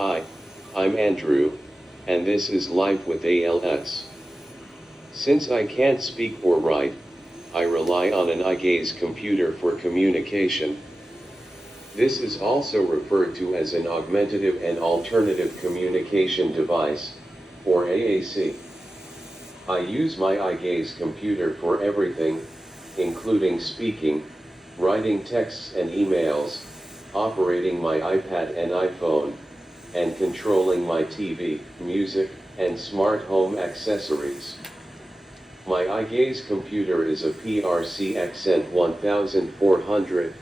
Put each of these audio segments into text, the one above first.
Hi, I'm Andrew, and this is Life with ALS. Since I can't speak or write, I rely on an eye gaze computer for communication. This is also referred to as an augmentative and alternative communication device, or AAC. I use my eye gaze computer for everything, including speaking, writing texts and emails, operating my iPad and iPhone, and controlling my TV, music, and smart home accessories. My eye gaze computer is a PRC Accent 1400.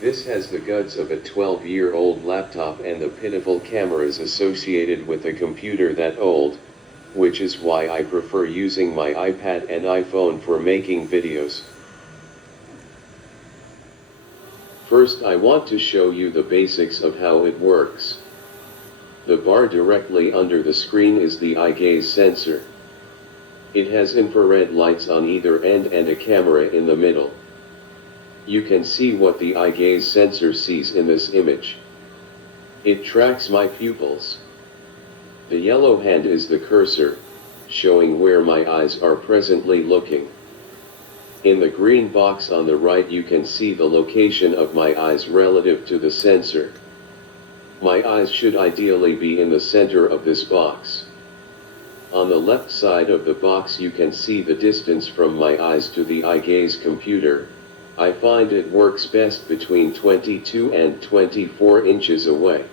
This has the guts of a 12-year-old laptop and the pitiful cameras associated with a computer that old, which is why I prefer using my iPad and iPhone for making videos. First, I want to show you the basics of how it works. The bar directly under the screen is the eye gaze sensor. It has infrared lights on either end and a camera in the middle. You can see what the eye gaze sensor sees in this image. It tracks my pupils. The yellow hand is the cursor, showing where my eyes are presently looking. In the green box on the right you can see the location of my eyes relative to the sensor. My eyes should ideally be in the center of this box. On the left side of the box you can see the distance from my eyes to the eye gaze computer. I find it works best between 22 and 24 inches away.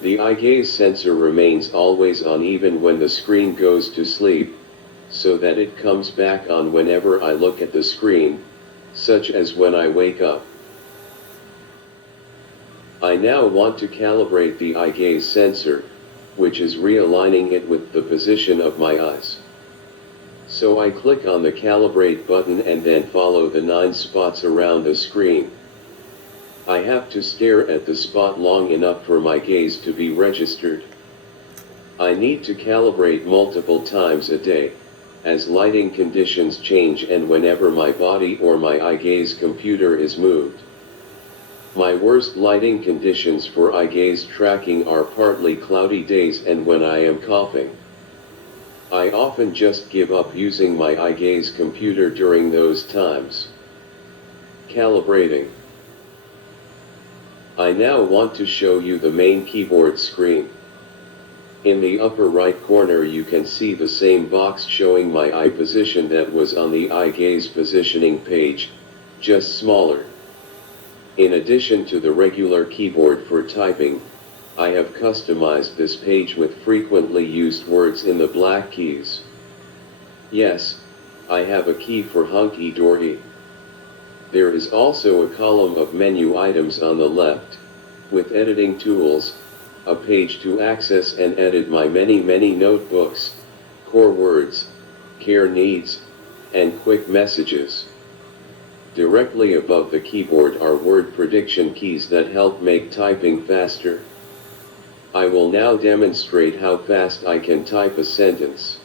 The eye gaze sensor remains always on even when the screen goes to sleep, so that it comes back on whenever I look at the screen, such as when I wake up. I now want to calibrate the eye gaze sensor, which is realigning it with the position of my eyes. So I click on the calibrate button and then follow the 9 spots around the screen. I have to stare at the spot long enough for my gaze to be registered. I need to calibrate multiple times a day, as lighting conditions change and whenever my body or my eye gaze computer is moved. My worst lighting conditions for eye gaze tracking are partly cloudy days and when I am coughing. I often just give up using my eye gaze computer during those times. Calibrating. I now want to show you the main keyboard screen. In the upper right corner you can see the same box showing my eye position that was on the eye gaze positioning page, just smaller. In addition to the regular keyboard for typing, I have customized this page with frequently used words in the black keys. Yes, I have a key for hunky-dory. There is also a column of menu items on the left, with editing tools, a page to access and edit my many notebooks, core words, care needs, and quick messages. Directly above the keyboard are word prediction keys that help make typing faster. I will now demonstrate how fast I can type a sentence.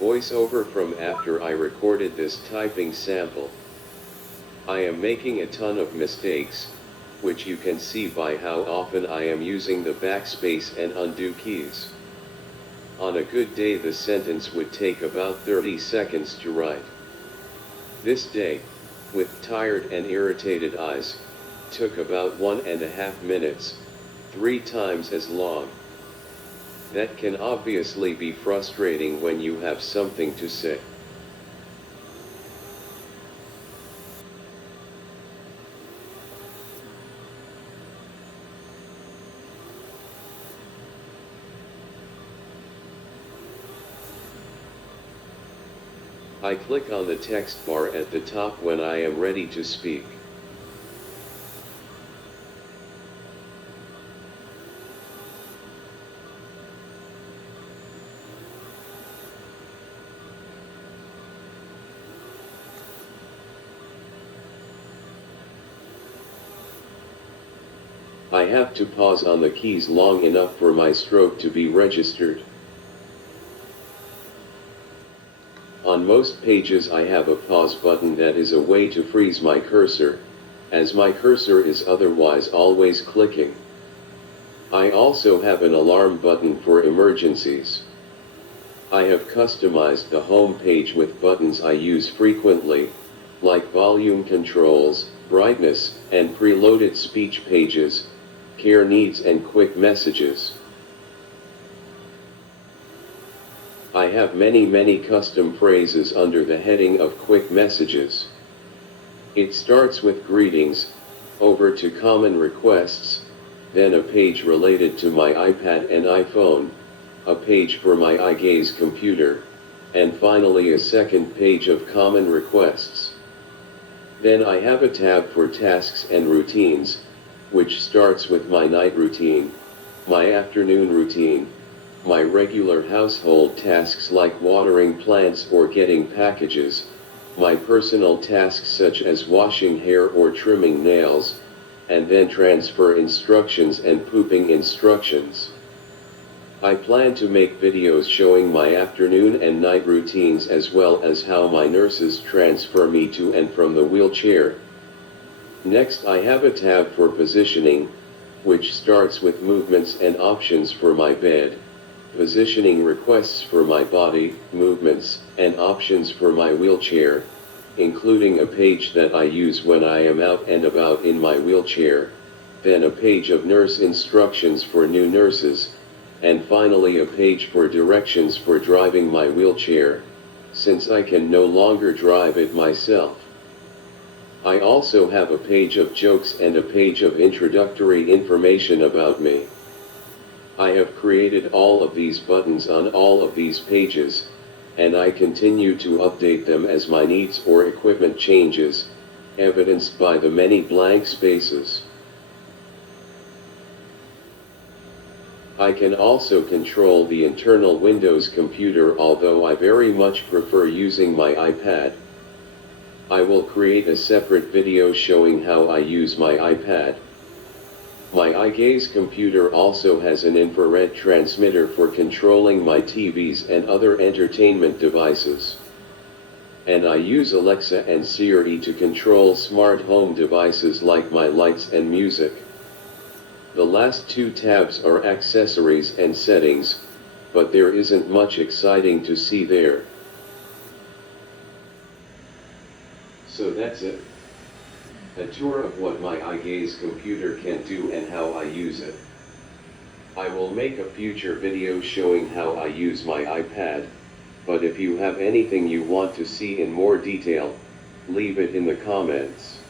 Voiceover from after I recorded this typing sample. I am making a ton of mistakes, which you can see by how often I am using the backspace and undo keys. On a good day the sentence would take about 30 seconds to write. This day, with tired and irritated eyes, took about 1.5 minutes, 3 times as long. That can obviously be frustrating when you have something to say. I click on the text bar at the top when I am ready to speak. I have to pause on the keys long enough for my stroke to be registered. On most pages I have a pause button that is a way to freeze my cursor, as my cursor is otherwise always clicking. I also have an alarm button for emergencies. I have customized the home page with buttons I use frequently, like volume controls, brightness, and preloaded speech pages, care needs and quick messages. I have many custom phrases under the heading of quick messages. It starts with greetings, over to common requests, then a page related to my iPad and iPhone, a page for my eye gaze computer, and finally a second page of common requests. Then I have a tab for tasks and routines, which starts with my night routine, my afternoon routine, my regular household tasks like watering plants or getting packages, my personal tasks such as washing hair or trimming nails, and then transfer instructions and pooping instructions. I plan to make videos showing my afternoon and night routines as well as how my nurses transfer me to and from the wheelchair. Next I have a tab for positioning, which starts with movements and options for my bed, positioning requests for my body, movements, and options for my wheelchair, including a page that I use when I am out and about in my wheelchair, then a page of nurse instructions for new nurses, and finally a page for directions for driving my wheelchair, since I can no longer drive it myself. I also have a page of jokes and a page of introductory information about me. I have created all of these buttons on all of these pages, and I continue to update them as my needs or equipment changes, evidenced by the many blank spaces. I can also control the internal Windows computer, although I very much prefer using my iPad. I will create a separate video showing how I use my iPad. My eye gaze computer also has an infrared transmitter for controlling my TVs and other entertainment devices. And I use Alexa and Siri to control smart home devices like my lights and music. The last two tabs are accessories and settings, but there isn't much exciting to see there. So that's it. A tour of what my eye gaze computer can do and how I use it. I will make a future video showing how I use my iPad, but if you have anything you want to see in more detail, leave it in the comments.